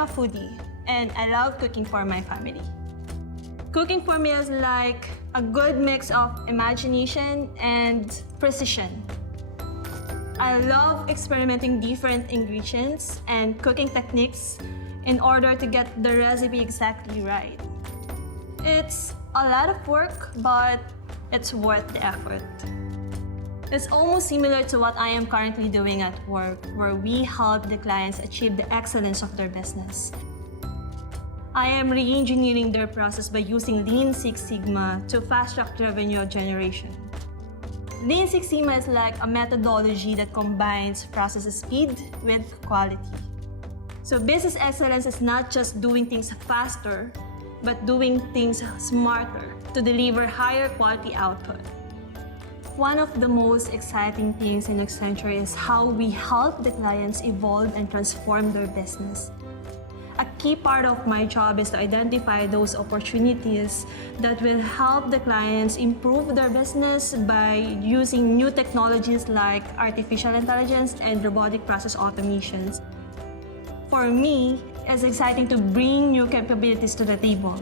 I'm a foodie and I love cooking for my family. Cooking for me is like a good mix of imagination and precision. I love experimenting different ingredients and cooking techniques in order to get the recipe exactly right. It's a lot of work, but it's worth the effort. It's almost similar to what I am currently doing at work, where we help the clients achieve the excellence of their business. I am re-engineering their process by using Lean Six Sigma to fast-track revenue generation. Lean Six Sigma is like a methodology that combines process speed with quality. So business excellence is not just doing things faster, but doing things smarter to deliver higher quality output. One of the most exciting things in Accenture is how we help the clients evolve and transform their business. A key part of my job is to identify those opportunities that will help the clients improve their business by using new technologies like artificial intelligence and robotic process automations. For me, it's exciting to bring new capabilities to the table.